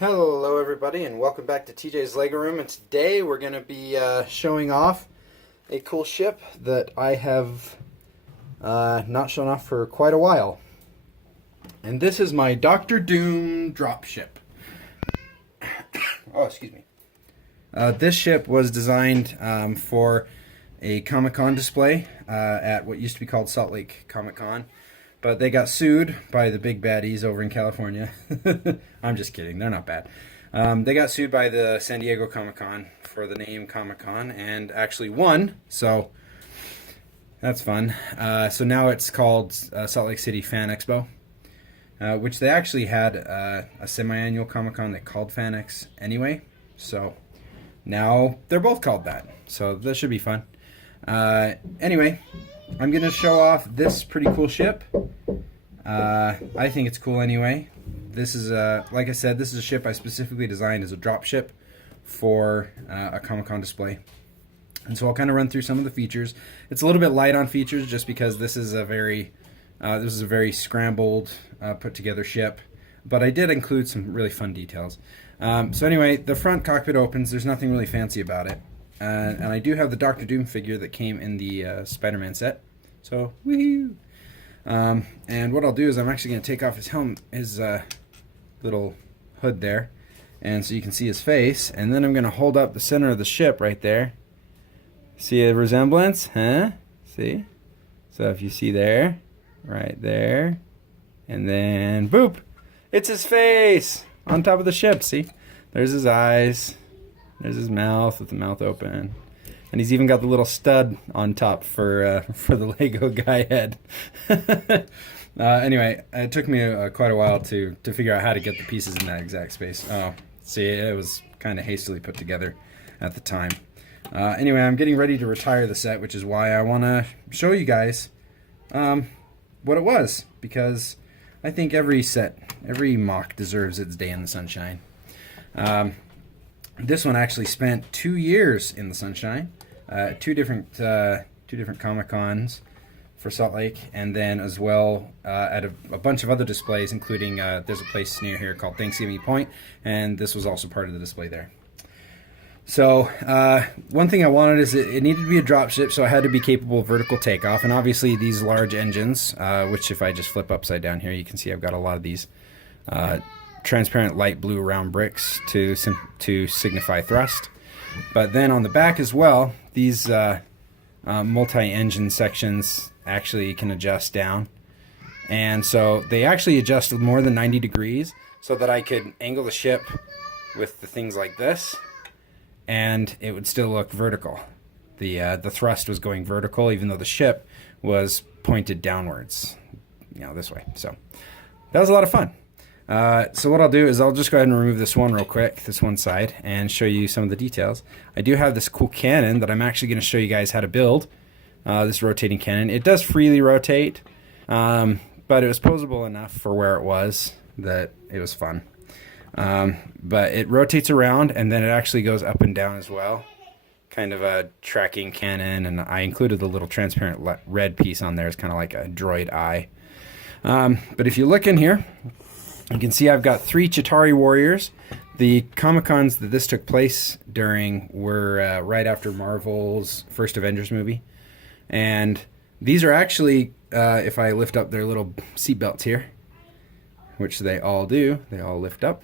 Hello everybody and welcome back to TJ's Lego Room, and today we're going to be showing off a cool ship that I have not shown off for quite a while. And this is my Doctor Doom dropship. Oh, excuse me. This ship was designed for a Comic-Con display at what used to be called Salt Lake Comic-Con. But they got sued by the big baddies over in California. I'm just kidding. They're not bad. They got sued by the San Diego Comic-Con for the name Comic-Con and actually won. So that's fun. So now it's called Salt Lake City Fan Expo, which they actually had a semi-annual Comic-Con they called FanX anyway. So now they're both called that. So that should be fun. Anyway, I'm going to show off this pretty cool ship. I think it's cool anyway. This is, like I said, this is a ship I specifically designed as a drop ship for a Comic-Con display. And so I'll kind of run through some of the features. It's a little bit light on features just because this is a very scrambled, put together ship. But I did include some really fun details. So anyway, the front cockpit opens. There's nothing really fancy about it. And I do have the Doctor Doom figure that came in the Spider-Man set. So, woohoo! And what I'll do is I'm actually going to take off his helmet, his little hood there. And so you can see his face. And then I'm going to hold up the center of the ship right there. See a resemblance? Huh? See? So if you see there, right there, and then boop! It's his face on top of the ship. See? There's his eyes. There's his mouth with the mouth open. And he's even got the little stud on top for the Lego guy head. Anyway, it took me quite a while to figure out how to get the pieces in that exact space. Oh, see, it was kind of hastily put together at the time. Anyway, I'm getting ready to retire the set, which is why I want to show you guys what it was. Because I think every set, every mock deserves its day in the sunshine. This one actually spent 2 years in the sunshine, two different Comic-Cons for Salt Lake, and then as well at a bunch of other displays, including there's a place near here called Thanksgiving Point, and this was also part of the display there. So one thing I wanted is it needed to be a dropship, so it had to be capable of vertical takeoff, and obviously these large engines, which if I just flip upside down here, you can see I've got a lot of these transparent light blue round bricks to signify thrust. But then on the back as well, these multi-engine sections actually can adjust down. And so they actually adjust more than 90 degrees so that I could angle the ship with the things like this and it would still look vertical. The thrust was going vertical even though the ship was pointed downwards, this way. So that was a lot of fun. So what I'll do is I'll just go ahead and remove this one real quick, this one side, and show you some of the details. I do have this cool cannon that I'm actually going to show you guys how to build, this rotating cannon. It does freely rotate, but it was posable enough for where it was that it was fun. But it rotates around, and then it actually goes up and down as well. Kind of a tracking cannon, and I included the little transparent red piece on there. It's kind of like a droid eye. But if you look in here, you can see I've got 3 Chitauri warriors. The Comic-Cons that this took place during were right after Marvel's first Avengers movie. And these are actually, if I lift up their little seatbelts here, which they all do, they all lift up.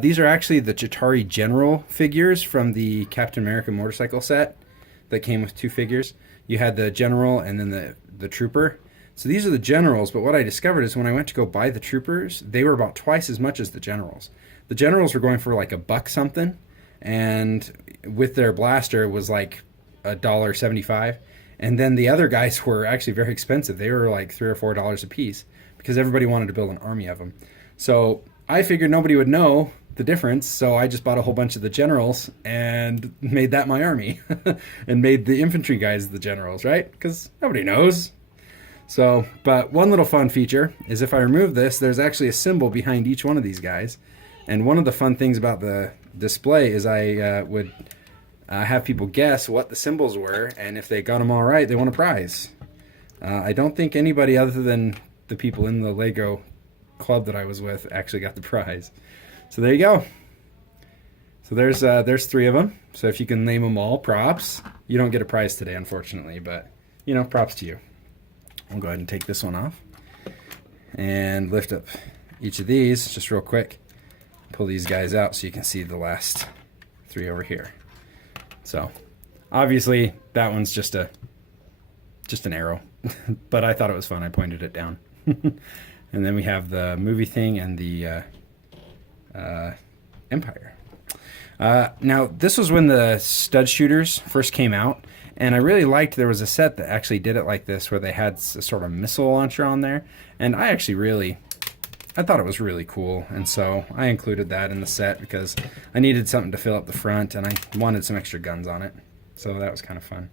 These are actually the Chitauri General figures from the Captain America motorcycle set that came with 2 figures. You had the General and then the Trooper. So these are the generals, but what I discovered is when I went to go buy the troopers, they were about twice as much as the generals. The generals were going for like $1 something, and with their blaster was like $1.75. And then the other guys were actually very expensive. They were like $3 or $4 a piece because everybody wanted to build an army of them. So I figured nobody would know the difference, so I just bought a whole bunch of the generals and made that my army and made the infantry guys the generals, right? Because nobody knows. So, but one little fun feature is if I remove this, there's actually a symbol behind each one of these guys. And one of the fun things about the display is I would have people guess what the symbols were, and if they got them all right, they won a prize. I don't think anybody other than the people in the Lego club that I was with actually got the prize. So there you go. So there's 3 of them. So if you can name them all, props. You don't get a prize today, unfortunately, but you know, props to you. I'll go ahead and take this one off and lift up each of these just real quick. Pull these guys out so you can see the last 3 over here. So obviously that one's just an arrow, but I thought it was fun. I pointed it down. And then we have the movie thing and the Empire. Now this was when the stud shooters first came out, and I really liked there was a set that actually did it like this, where they had a sort of missile launcher on there, and I thought it was really cool, and so I included that in the set because I needed something to fill up the front, and I wanted some extra guns on it, so that was kind of fun.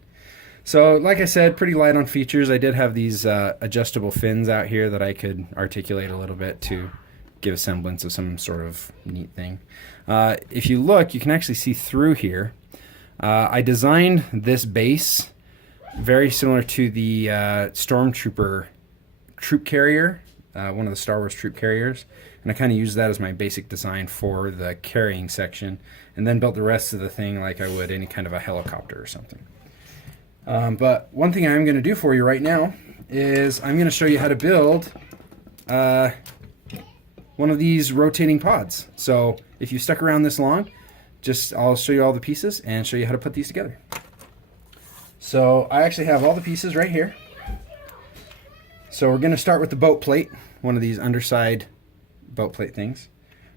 So like I said, pretty light on features. I did have these adjustable fins out here that I could articulate a little bit to give a semblance of some sort of neat thing. If you look, you can actually see through here. I designed this base very similar to the Stormtrooper troop carrier, one of the Star Wars troop carriers, and I kind of used that as my basic design for the carrying section, and then built the rest of the thing like I would any kind of a helicopter or something. But one thing I'm going to do for you right now is I'm going to show you how to build one of these rotating pods. So if you stuck around this long, I'll show you all the pieces and show you how to put these together. So I actually have all the pieces right here. So we're going to start with the boat plate, one of these underside boat plate things.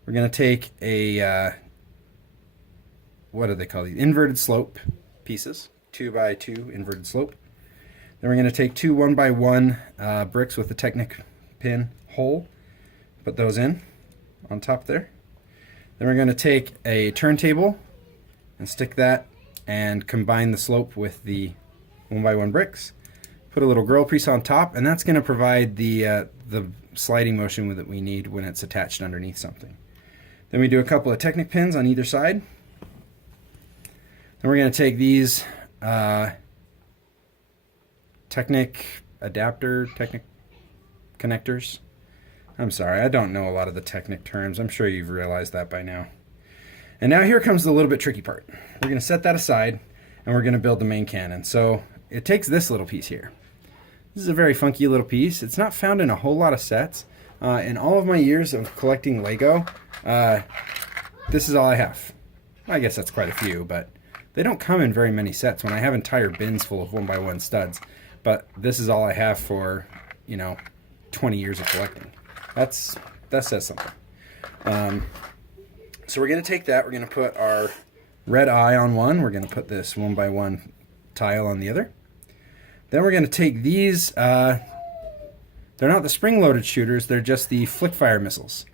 We're going to take a, what do they call these? Inverted slope pieces, 2x2 inverted slope. Then we're going to take 2 1x1 bricks with the Technic pin hole, put those in on top there. Then we're going to take a turntable and stick that and combine the slope with the 1x1 bricks. Put a little grill piece on top, and that's going to provide the sliding motion that we need when it's attached underneath something. Then we do a couple of Technic pins on either side. Then we're going to take these Technic adapter, Technic connectors. I'm sorry, I don't know a lot of the Technic terms. I'm sure you've realized that by now. And now here comes the little bit tricky part. We're going to set that aside, and we're going to build the main cannon. So it takes this little piece here. This is a very funky little piece. It's not found in a whole lot of sets. In all of my years of collecting Lego, this is all I have. I guess that's quite a few, but they don't come in very many sets when I have entire bins full of 1x1 studs. But this is all I have for, 20 years of collecting. That says something. So we're going to take that. We're going to put our red eye on one. We're going to put this 1x1 tile on the other. Then we're going to take these. They're not the spring-loaded shooters. They're just the flick-fire missiles.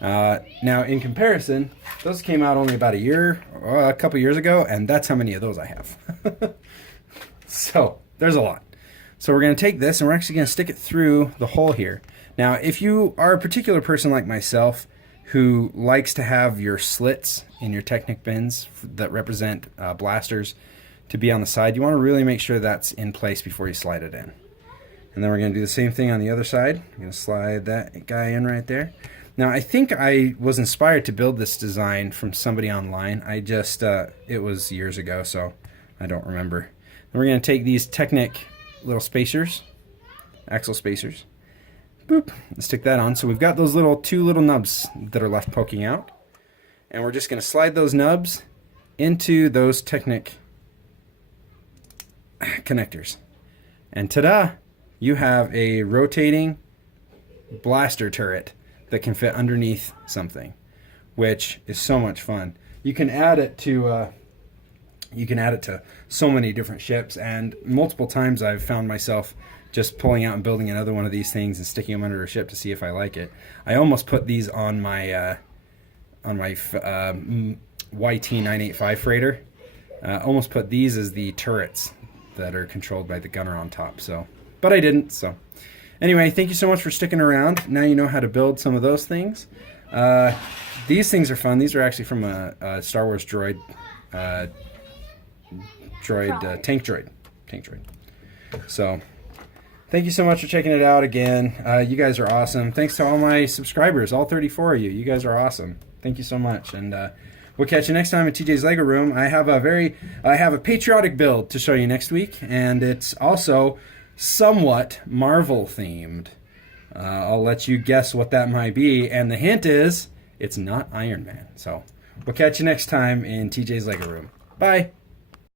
Now, in comparison, those came out only about a couple years ago, and that's how many of those I have. So there's a lot. So we're going to take this, and we're actually going to stick it through the hole here. Now, if you are a particular person like myself who likes to have your slits in your Technic bins that represent blasters to be on the side, you want to really make sure that's in place before you slide it in. And then we're going to do the same thing on the other side. I'm going to slide that guy in right there. Now, I think I was inspired to build this design from somebody online. It was years ago, so I don't remember. And we're going to take these Technic little spacers, axle spacers, boop, and stick that on. So we've got those two little nubs that are left poking out. And we're just going to slide those nubs into those Technic connectors. And ta-da! You have a rotating blaster turret that can fit underneath something, which is so much fun. You can add it to so many different ships, and multiple times I've found myself just pulling out and building another one of these things and sticking them under a ship to see if I like it. I almost put these on my YT-985 freighter. Almost put these as the turrets that are controlled by the gunner on top. But I didn't. So anyway, thank you so much for sticking around. Now you know how to build some of those things. These things are fun. These are actually from a Star Wars droid, tank droid. So thank you so much for checking it out again. You guys are awesome. Thanks to all my subscribers, all 34 of you. You guys are awesome. Thank you so much, and we'll catch you next time at TJ's Lego Room. I have a patriotic build to show you next week, and it's also somewhat Marvel themed. I'll let you guess what that might be, and the hint is it's not Iron Man. So we'll catch you next time in TJ's Lego Room. Bye.